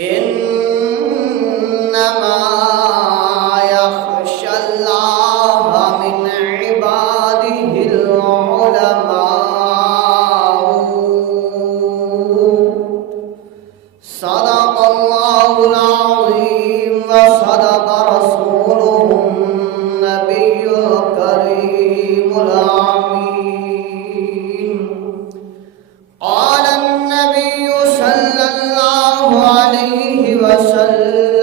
إنما يخشى الله من عباده العلماء. صدق الله العظيم وصدق رسوله النبي الكريم الأمين. قال النبي صلى الله عليه وسلم